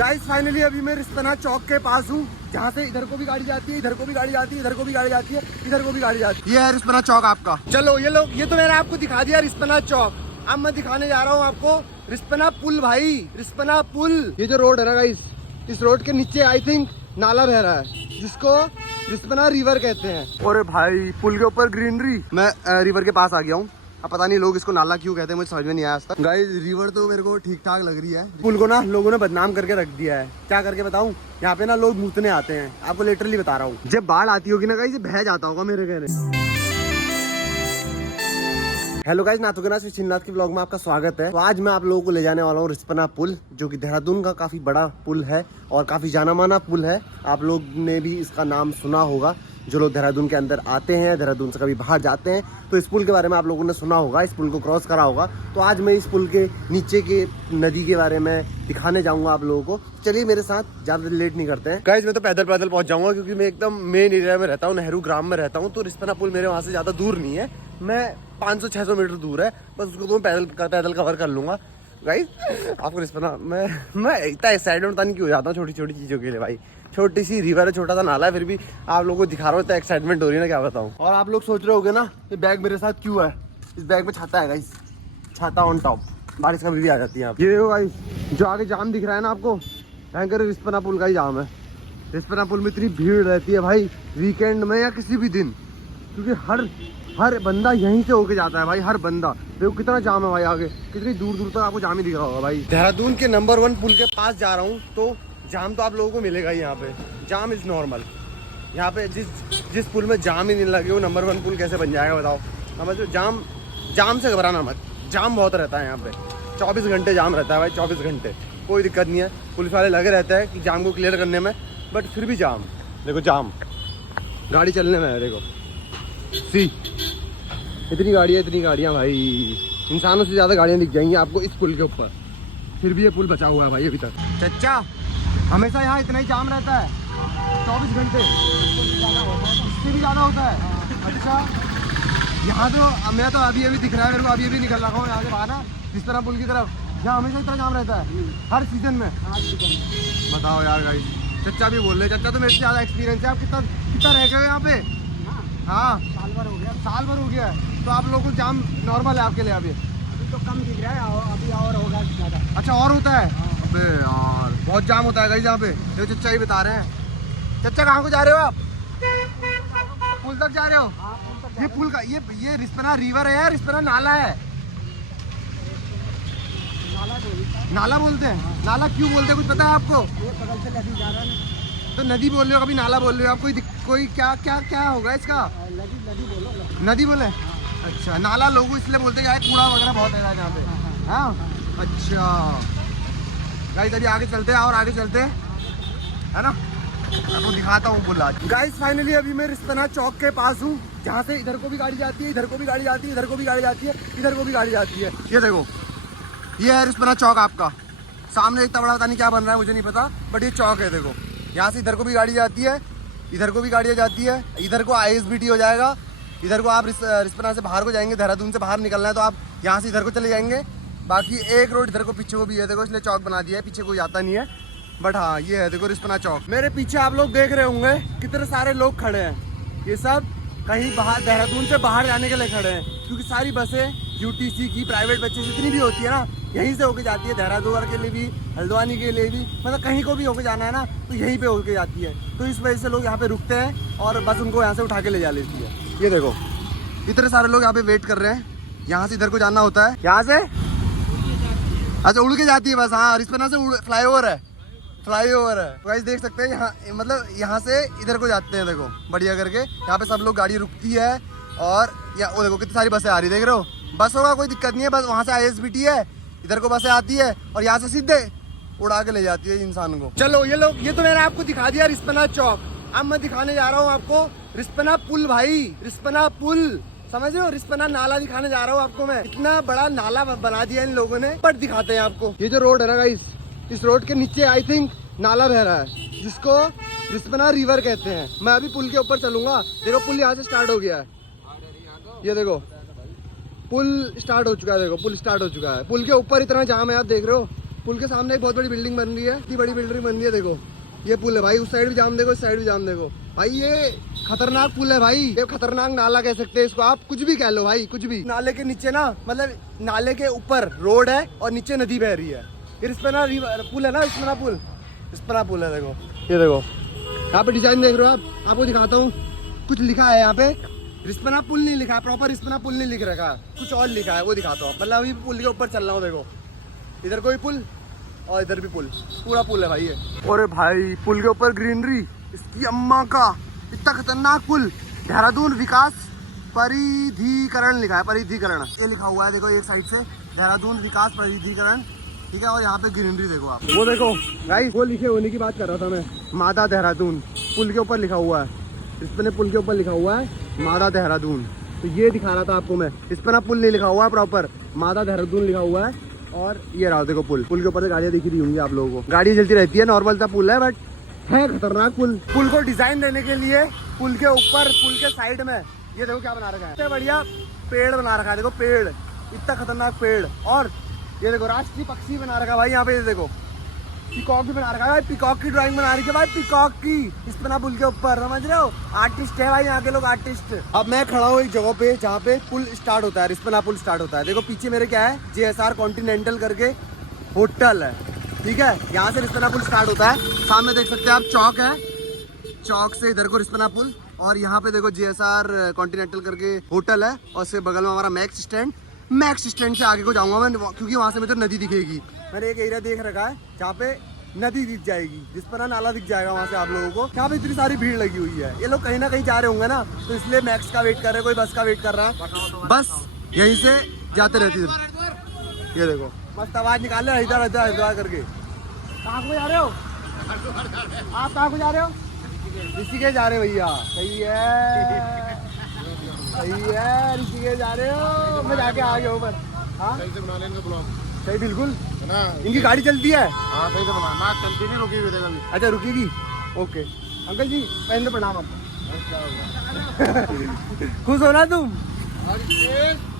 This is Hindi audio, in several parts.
गाइस फाइनली अभी मैं रिस्पना चौक के पास हूँ, जहाँ से इधर को भी गाड़ी जाती है, इधर को भी गाड़ी जाती है, इधर को भी गाड़ी जाती है, इधर को भी गाड़ी जाती है। ये है रिस्पना चौक आपका। चलो ये तो मैंने आपको दिखा दिया रिस्पना चौक। अब मैं दिखाने जा रहा हूँ आपको रिस्पना पुल भाई, रिस्पना पुल। ये जो रोड है ना गाइस, इस रोड के नीचे आई थिंक नाला बह रहा है, जिसको रिस्पना रिवर कहते हैं। और भाई पुल के ऊपर ग्रीनरी। मैं रिवर के पास आ गया हूँ। अब पता नहीं लोग इसको नाला क्यों कहते हैं, मुझे समझ में नहीं आया आज तक। गाइस रिवर तो मेरे को ठीक ठाक लग रही है। पुल को ना लोगों ने बदनाम करके रख दिया है। क्या करके बताऊं? यहाँ पे ना लोग मुतने आते हैं, आपको लिटरली बता रहा हूँ। जब बाढ़ आती होगी ना गाइस, बह जाता होगा मेरे कहने। हेलो गाइस, नाथू के नाथ श्रीनाथ की ब्लॉग में आपका स्वागत है। तो आज मैं आप लोगों को ले जाने वाला हूँ रिस्पना पुल, जो कि देहरादून का काफी बड़ा पुल है और काफी जाना माना पुल है। आप लोग ने भी इसका नाम सुना होगा। जो लोग देहरादून के अंदर आते हैं, देहरादून से कभी बाहर जाते हैं, तो इस पुल के बारे में आप लोगों ने सुना होगा, इस पुल को क्रॉस करा होगा। तो आज मैं इस पुल के नीचे के नदी के बारे में दिखाने जाऊंगा आप लोगों को। चलिए मेरे साथ, ज्यादा लेट नहीं करते हैं। गाइस मैं तो पैदल पहुंच जाऊंगा, क्योंकि मैं एकदम मेन एरिया में रहता हूँ, नेहरू ग्राम में रहता हूँ। तो रिस्पना पुल मेरे वहाँ से ज्यादा दूर नहीं है, मैं 500-600 मीटर दूर है, बस उसको तो मैं पैदल कवर कर लूंगा। गाइस आपको रिस्पना मैं इतना एक्साइटेड पता नहीं क्यों हो जाता हूँ छोटी छोटी चीज़ों के लिए। भाई छोटी सी रिवर है, छोटा सा नाला है, फिर भी आप लोगों को दिखा रहा हूँ, इतना एक्साइटमेंट हो रही है ना, क्या बताऊँ। और आप लोग सोच रहे होगे ना ये बैग मेरे साथ क्यों है। इस बैग में छाता है गाइस, छाता ऑन टॉप, बारिश कभी भी आ जाती है। ये गाइस जो आगे जाम दिख रहा है ना आपको, भयंकर रिस्पना पुल का ही जाम है। रिस्पना पुल में इतनी भीड़ रहती है भाई, वीकेंड में या किसी भी दिन, क्योंकि हर बंदा यहीं से होके जाता है भाई, हर बंदा। देखो कितना जाम है भाई, आगे कितनी दूर दूर तक आपको जाम ही दिख रहा होगा भाई। देहरादून के नंबर 1 पुल के पास जा रहा हूँ, तो जाम तो आप लोगों को मिलेगा ही। यहाँ पे जाम इज नॉर्मल। यहाँ पे जिस पुल में जाम ही नहीं लगे, वो नंबर 1 पुल कैसे बन जाएगा बताओ। समझो, जाम से घबराना मत, जाम बहुत रहता है यहाँ पे। 24 घंटे जाम रहता है भाई, 24 घंटे, कोई दिक्कत नहीं है। पुलिस वाले लगे रहते हैं कि जाम को क्लियर करने में, बट फिर भी जाम, देखो जाम गाड़ी चलने में है। देखो इतनी गाड़ियाँ भाई, इंसानों से ज़्यादा गाड़ियाँ दिख जाएंगी आपको इस पुल के ऊपर। फिर भी ये पुल बचा हुआ है भाई अभी तक। चच्चा हमेशा यहाँ इतना ही जाम रहता है 24 घंटे, इससे भी ज़्यादा होता है। अच्छा यहाँ तो मैं तो अभी दिख रहा है मेरे को, अभी निकल रहा हूँ यहाँ से बाहर ना, जिस तरह पुल की तरफ, यहाँ हमेशा इतना जाम रहता है हर सीजन में। बताओ यार गाइस, चच्चा भी बोल रहे, चच्चा तो मेरे से ज़्यादा एक्सपीरियंस है। आप कितना रह गए यहाँ पे? हाँ साल भर हो गया है। तो आप लोगों को जाम नॉर्मल है आपके लिए? अभी तो कम दिख रहा है, अभी और होगा ज़्यादा। अच्छा और होता है? अबे यार बहुत जाम होता है गाइस यहाँ पे। देखो चच्चा ही बता रहे हैं। चच्चा कहाँ को जा रहे हो आप? पुल तक जा रहे हो? ये पुल का ये रिस्पना रिवर है या रिस्पना नाला है? नाला बोलते हैं। नाला क्यों बोलते हैं कुछ पता है आपको? बगल से नदी जा रहा है तो नदी बोल रहे हो, कभी नाला बोल रहे हो आप? कोई क्या होगा इसका? नदी बोले। अच्छा नाला लोग इसलिए बोलते हैं कूड़ा वगैरह बहुत है यहाँ पे। हाँ अच्छा गाइस अभी आगे चलते हैं और आगे चलते हैं, है ना, आपको दिखाता हूँ पुल आज। गाइस फाइनली अभी मैं रिस्पना चौक के पास हूँ, जहाँ से इधर को भी गाड़ी जाती है, इधर को भी गाड़ी जाती है, इधर को भी गाड़ी जाती है, इधर को भी गाड़ी जाती है। ये देखो ये है रिस्पना चौक आपका। सामने इतना बड़ा पता नहीं क्या बन रहा है, मुझे नहीं पता, बट ये चौक है। देखो यहाँ से इधर को भी गाड़ी जाती है, इधर को भी गाड़ियाँ जाती है, इधर को ISBT हो जाएगा। इधर को आप रिस्पना से बाहर को जाएंगे, देहरादून से बाहर निकलना है तो आप यहाँ से इधर को चले जाएंगे। बाकी एक रोड इधर को पीछे को भी है, देखो इसलिए चौक बना दिया है, पीछे कोई जाता नहीं है। बट हाँ ये है देखो रिस्पना चौक। मेरे पीछे आप लोग देख रहे होंगे कितने सारे लोग खड़े हैं। ये सब कहीं बाहर देहरादून से बाहर जाने के लिए खड़े हैं, क्योंकि सारी बसें UTC की, प्राइवेट बसें जितनी भी होती है ना, यहीं से होके जाती है। देहरादून के लिए भी, हल्द्वानी के लिए भी, मतलब कहीं को भी होके जाना है ना, तो यहीं पे होके जाती है। तो इस वजह से लोग यहाँ पे रुकते हैं और बस उनको यहाँ से उठा के ले जा लेती है। ये देखो इतने सारे लोग यहाँ पे वेट कर रहे हैं। यहाँ से इधर को जाना होता है, यहाँ से अच्छा उड़ के जाती है बस। हाँ रिस्पना से फ्लाईओवर है तो गाइस देख सकते हैं यहाँ, मतलब यहाँ से इधर को जाते हैं। देखो बढ़िया करके यहाँ पे सब लोग, गाड़ी रुकती है और वो देखो कितनी सारी बसें आ रही, देख रहे हो। बस होगा कोई दिक्कत नहीं है, बस वहाँ से ISBT है, इधर को बसें आती है और यहाँ से सीधे उड़ा के ले जाती है इंसान को। चलो ये तो मैंने आपको दिखा दिया रिस्पना चौक। अब मैं दिखाने जा रहा हूँ आपको रिस्पना पुल भाई, रिस्पना पुल, समझ रहे हो? रिस्पना नाला दिखाने जा रहा हूँ आपको मैं। इतना बड़ा नाला बना दिया इन लोगों ने, पर दिखाते हैं आपको। ये जो रोड है ना गाइस, इस रोड के नीचे आई थिंक नाला बह रहा है, जिसको रिस्पना रिवर कहते हैं। मैं अभी पुल के ऊपर चलूंगा। देखो पुल यहाँ से स्टार्ट हो गया है, ये देखो पुल स्टार्ट हो चुका है। देखो पुल स्टार्ट हो चुका है। पुल के ऊपर इतना जाम है, आप देख रहे हो, पुल के सामने एक बहुत बड़ी बिल्डिंग बन रही है, इतनी बड़ी बिल्डिंग बन रही है। देखो ये पुल है भाई, उस साइड भी जाम देखो, इस साइड भी जाम देखो भाई। ये खतरनाक पुल है भाई, ये खतरनाक नाला कह सकते हैं इसको आप, कुछ भी कह लो भाई, कुछ भी। नाले के नीचे ना, मतलब नाले के ऊपर रोड है और नीचे नदी बह रही है। फिर रिस्पना पुल है ना, रिस्पना पुल है। देखो ये देखो यहाँ पे डिजाइन देख रहे हो आप, आपको दिखाता हूँ। कुछ लिखा है यहाँ पे, रिस्पना पुल नहीं लिखा है, प्रॉपर रिस्पना पुल नहीं लिख रखा, कुछ और लिखा है, वो दिखाता हूँ। मतलब अभी पुल के ऊपर चल रहा हूँ, देखो इधर कोई पुल और इधर भी पुल, पूरा पुल है भाई ये। और भाई पुल के ऊपर ग्रीनरी, इसकी अम्मा का इतना खतरनाक पुल। देहरादून विकास परिधिकरण लिखा है, परिधिकरण ये लिखा हुआ है। देखो एक साइड से देहरादून विकास परिधिकरण, ठीक है। और यहाँ पे ग्रीनरी देखो आप, वो देखो गाइस, वो लिखे होने की बात कर रहा था मैं, मादा देहरादून पुल के ऊपर लिखा हुआ है। इस पर पुल के ऊपर लिखा हुआ है मादा देहरादून, तो ये दिखा रहा था आपको मैं। इस पर ना पुल नहीं लिखा हुआ है प्रॉपर, मादा देहरादून लिखा हुआ है। और ये रहा देखो पुल, पुल के ऊपर से गाड़ियाँ दिख रही होंगी आप लोगों को, गाड़ी चलती रहती है, नॉर्मल सा पुल है बट है खतरनाक पुल। पुल को डिजाइन देने के लिए पुल के ऊपर, पुल के साइड में ये देखो क्या बना रखा है, इतना बढ़िया पेड़ बना रखा है। देखो पेड़, इतना खतरनाक पेड़। और ये देखो राष्ट्रीय पक्षी बना रखा है भाई यहाँ पे, ये देखो पीकॉक भी बना रखा है भाई, पीकॉक की ड्राइंग बना रही है भाई, पीकॉक की इस पर पुल के ऊपर, समझ रहे हो। आर्टिस्ट है भाई यहाँ के लोग, आर्टिस्ट। अब मैं खड़ा हूँ एक जगह पे जहाँ पे पुल स्टार्ट होता है, रिस्पना पुल स्टार्ट होता है। देखो पीछे मेरे क्या है, JSR कॉन्टिनेंटल करके होटल है, ठीक है। यहाँ से रिस्पना पुल स्टार्ट होता है। सामने देख सकते हैं आप चौक है, चौक से इधर को रिस्पना पुल। और यहाँ पे देखो JSR कॉन्टिनेंटल करके होटल है, और उससे बगल में हमारा मैक्स स्टैंड। मैक्स स्टैंड से आगे को जाऊंगा मैं, क्योंकि वहाँ से मुझे नदी दिखेगी। मैंने एक एरिया देख रखा है जहाँ पे नदी दिख जाएगी, जिस पर नाला दिख जाएगा वहाँ से आप लोगों को। यहाँ पे इतनी सारी भीड़ लगी हुई है, ये लोग कहीं ना कहीं जा रहे होंगे ना, तो इसलिए मैक्स का वेट कर रहे हैं, कोई बस का वेट कर रहा है, बस यहीं से जाते रहती है। ये देखो मस्त आवाज निकाल रहे इधर इधर इधर करके। कहाँ को जा रहे हो आप, कहाँ को जा रहे हो? ऋषिकेश जा रहे हो भैया, सही है सही है, ऋषिकेश जा रहे हो। मैं जाके आ गया ऊपर। हाँ सही से बना लेंगे ब्लॉग, सही बिल्कुल ना। इनकी गाड़ी चलती है, हाँ सही से बना, ना चलती नहीं, रुकी हुई कभी। अच्छा रुकेगी, ओके। अंकल जी पहले तो प्रणाम आपको। खुश हो ना तुम?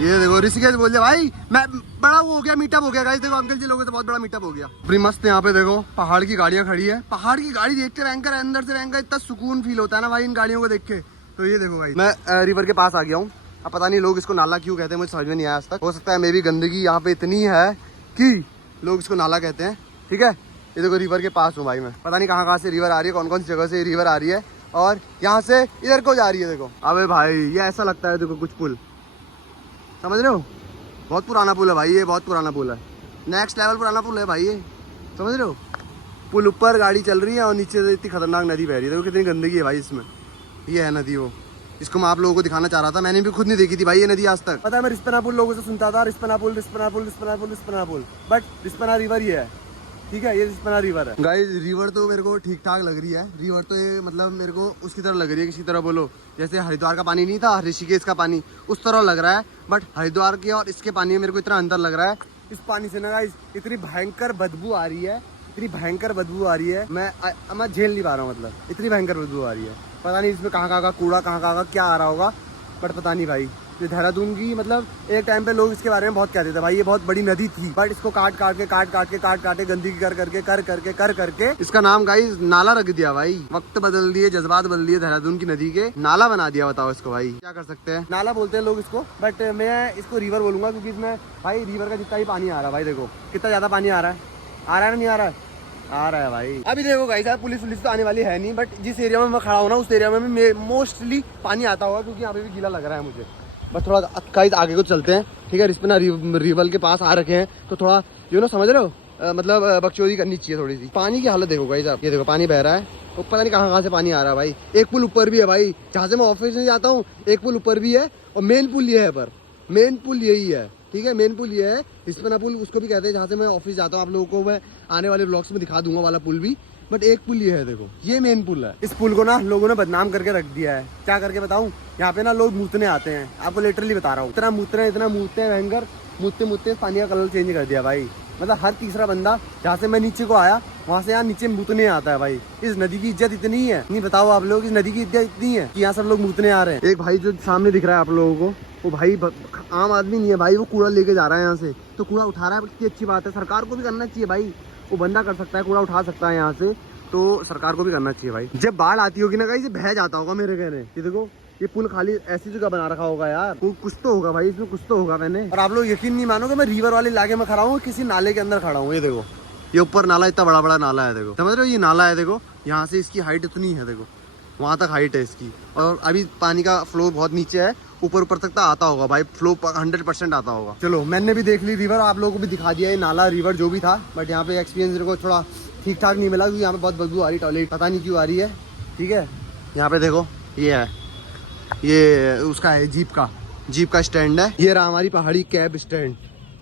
ये देखो ऋषिकेश बोल दिया भाई, मैं बड़ा वो हो गया, मीटअप हो गया गाइस। देखो अंकल जी लोगों तो बहुत बड़ा मीटअप हो गया। बड़ी मस्त यहाँ पे देखो पहाड़ की गाड़ियाँ खड़ी है, पहाड़ की गाड़ी देखते भयंकर, अंदर से भयंकर इतना सुकून फील होता है ना भाई इन गाड़ियों को देख के। तो ये देखो भाई, मैं रिवर के पास आ गया हूँ। अब पता नहीं लोग इसको नाला क्यों कहते हैं, मुझे समझ में नहीं आया आज तक। हो सकता है मे भी गंदगी यहाँ पे इतनी है कि लोग इसको नाला कहते हैं, ठीक है। ये देखो रिवर के पास हूँ भाई मैं, पता नहीं कहाँ से रिवर आ रही है, कौन कौन सी जगह से रिवर आ रही है, और यहाँ से इधर को जा रही है। देखो अबे भाई ये ऐसा लगता है, देखो कुछ पुल, समझ रहे हो, बहुत पुराना पुल है भाई, ये बहुत पुराना पुल है, नेक्स्ट लेवल पुराना पुल है भाई ये, समझ रहे हो। पुल ऊपर गाड़ी चल रही है और नीचे से इतनी खतरनाक नदी बह रही है। देखो कितनी गंदगी है भाई इसमें, ये है नदी वो, इसको मैं आप लोगों को दिखाना चाह रहा था। मैंने भी खुद नहीं देखी थी भाई ये नदी आज तक। पता है मैं रिस्पना पुल लोगों से सुनता था, रिस्पना पुल रिस्पना पुल रिस्पना पुल रिस्पना पुल, बट रिस्पना रिवर ये है, ठीक है, ये रिस्पना रिवर है गाइस। रिवर तो मेरे को ठीक ठाक लग रही है, रिवर तो ये मतलब मेरे को उसकी तरह लग रही है, किसी तरह बोलो जैसे हरिद्वार का पानी नहीं था, ऋषिकेश का पानी, उस तरह लग रहा है। बट हरिद्वार के और इसके पानी में मेरे को इतना अंतर लग रहा है। इस पानी से ना गाइस इतनी भयंकर बदबू आ रही है, इतनी भयंकर बदबू आ रही है, मैं झेल नहीं पा रहा हूँ, मतलब इतनी भयंकर बदबू आ रही है। पता नहीं इसमें कहाँ का कूड़ा, कहाँ का क्या आ रहा होगा, बट पता नहीं भाई। ये देहरादून की मतलब एक टाइम पे लोग इसके बारे में बहुत कहते थे भाई ये बहुत बड़ी नदी थी, बट इसको काट के गंदगी कर करके इसका नाम गाइस नाला रख दिया भाई। वक्त बदल दिए, जज्बात बदल दिए, देहरादून की नदी के नाला बना दिया। बताओ इसको भाई क्या कर सकते हैं, नाला बोलते हैं लोग इसको, बट मैं इसको रिवर बोलूंगा, क्योंकि इसमें भाई रिवर का जितना ही पानी आ रहा है भाई, देखो कितना ज्यादा पानी आ रहा है ना, नहीं आ रहा है, आ रहा है भाई। अभी देखो गाइस पुलिस तो आने वाली है नहीं, बट जिस एरिया में मैं खड़ा हूँ ना उस एरिया में भी मोस्टली पानी आता होगा, क्योंकि यहाँ पे भी गीला लग रहा है मुझे। बस थोड़ा गाइस आगे को चलते हैं, ठीक है। रिस्पना रिवर के पास आ रखे हैं, तो थोड़ा समझ रहे हो, मतलब बकचोदी करनी चाहिए थोड़ी सी। पानी की हालत देखो गाइस आप, ये देखो पानी बह रहा है, तो पता नहीं कहाँ से पानी आ रहा है भाई। एक पुल ऊपर भी है भाई, जहाँ से मैं ऑफिस में जाता हूँ, एक पुल ऊपर भी है, और मेन पुल ये है, पर मेन पुल यही है, ठीक है। मेन पुल ये है रिस्पना पुल, उसको भी कहते हैं, जहाँ से मैं ऑफिस जाता हूँ। आप लोगों को मैं आने वाले ब्लॉग्स में दिखा दूंगा वाला पुल भी, बट एक पुल ये है, देखो ये मेन पुल है। इस पुल को ना लोगों ने बदनाम करके रख दिया है, क्या करके बताऊं। यहाँ पे ना लोग मूतने आते हैं, आपको लिटरली बता रहा हूँ, इतना मूतते हैं भयंकर, मूतते पानी का कलर चेंज कर दिया भाई। मतलब हर तीसरा बंदा जहाँ से मैं नीचे को आया वहाँ से यहाँ नीचे मुतने आता है भाई। इस नदी की इज्जत इतनी है, नहीं बताओ आप लोग, इस नदी की इज्जत इतनी है कि यहाँ सब लोग मुतने आ रहे हैं। एक भाई जो सामने दिख रहा है आप लोगों को, वो भाई आम आदमी नहीं है भाई, वो कूड़ा लेके जा रहा है यहाँ से, तो कूड़ा उठा रहा है, कितनी अच्छी बात है। सरकार को भी करना चाहिए भाई, वो बंदा कर सकता है, कूड़ा उठा सकता है यहाँ से, तो सरकार को भी करना चाहिए भाई। जब बाढ़ आती होगी ना कहीं से बह जाता होगा मेरे कहने, ये देखो ये पुल खाली ऐसी जगह बना रखा होगा यार, कुछ तो होगा भाई इसमें, कुछ तो होगा मैंने। और आप लोग यकीन नहीं मानोगे, मैं रिवर वाले इलाके में खड़ा हूँ, किसी नाले के अंदर खड़ा हूँ। ये देखो ये ऊपर नाला, इतना बड़ा बड़ा नाला है, देखो समझ रहे हो, ये नाला है देखो, यहाँ से इसकी हाइट इतनी है, देखो वहाँ तक हाइट है इसकी। और अभी पानी का फ्लो बहुत नीचे है, ऊपर तक तो आता होगा भाई, फ्लो 100% आता होगा। चलो मैंने भी देख ली रिवर, आप लोगों को भी दिखा दिया ये नाला रिवर जो भी था, बट यहाँ पे एक्सपीरियंस को थोड़ा ठीक ठाक नहीं मिला, क्योंकि यहाँ पे बहुत बदबू आ रही टॉयलेट, पता नहीं क्यों आ रही है। ठीक है, यहाँ पे देखो ये है, ये उसका है जीप का स्टैंड है। ये रहा हमारी पहाड़ी कैब स्टैंड,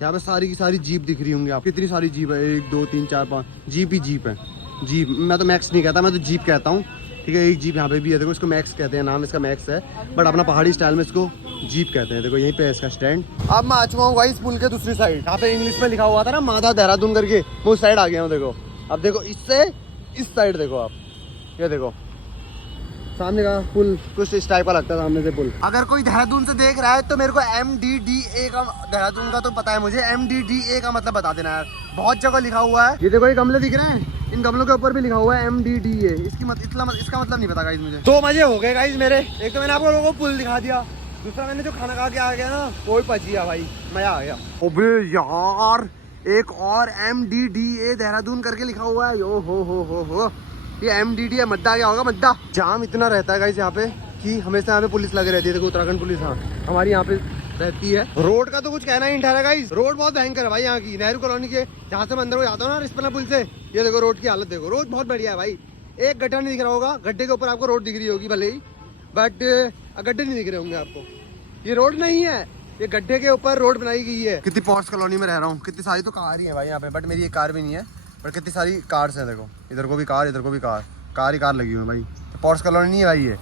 यहाँ पे सारी की सारी जीप दिख रही होंगी आप, कितनी सारी जीप है, 1 2 3 4 5 जीप ही जीप है। जीप, मैं तो मैक्स नहीं कहता, मैं तो जीप कहता हूँ। ठीक है, एक जीप यहाँ पे भी है, देखो इसको मैक्स कहते हैं, नाम इसका मैक्स है, बट अपना पहाड़ी स्टाइल में इसको जीप कहते हैं। देखो यहीं पे है इसका स्टैंड। अब मैं आ चुका हूँ इस पुल के दूसरी साइड, यहाँ पे इंग्लिश में लिखा हुआ था ना माधा देहरादून करके, मैं उस साइड आ गया हूँ। देखो अब देखो इससे इस साइड देखो आप, ये देखो सामने का पुल कुछ इस टाइप का लगता है सामने से पुल। अगर कोई देहरादून से देख रहा है तो मेरे को MDDA का, देहरादून का तो पता है मुझे, MDDA का मतलब बता देना यार, बहुत जगह लिखा हुआ है। ये देखो ये गमले दिख रहे हैं, इन गमलों के ऊपर भी लिखा हुआ है MDDA, इसका मतलब नहीं पता गाइस मुझे। 2 मजे हो गए गाइस मेरे, एक तो मैंने आप लोगों को पुल दिखा दिया, दूसरा मैंने जो खाना खा के आ गया ना वो भी पच गया भाई, मजा आ गया। अबे यार एक और MDDA देहरादून करके लिखा हुआ है, ओ हो ये MDDA मद्दा क्या होगा, मद्दा। जाम इतना रहता है गाइस यहाँ पे कि हमेशा यहाँ पे पुलिस लगी रहती है, देखो उत्तराखंड पुलिस हाँ हमारी यहाँ पे रहती है। रोड का तो कुछ कहना ही नहीं ठहरा गाइस, रोड बहुत भयंकर है भाई यहाँ की, नेहरू कॉलोनी के जहाँ से मैं अंदर को जाता हूँ ना रिस्पना पुल से, ये देखो रोड की हालत देखो, रोड बहुत बढ़िया है भाई, एक गड्ढा नहीं दिख रहा होगा, गड्ढे के ऊपर आपको रोड दिख रही होगी भले ही, बट गड्ढे नहीं दिख रहे होंगे आपको, ये रोड नहीं है, ये गड्ढे के ऊपर रोड बनाई गई है। कितनी पॉश कॉलोनी में रह रहा हूँ, कितनी सारी तो कार ही है भाई यहाँ पे, बट मेरी एक कार भी नहीं है, पर कितनी सारी कार्स हैं, देखो इधर को भी कार, इधर को भी कार ही कार लगी हुई है भाई, पॉश कॉलोनी नहीं है भाई ये,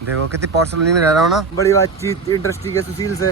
देखो कितनी पॉश कॉलोनी में रह रहा हूँ ना। बड़ी बातचीत इंडस्ट्री के सुशील से,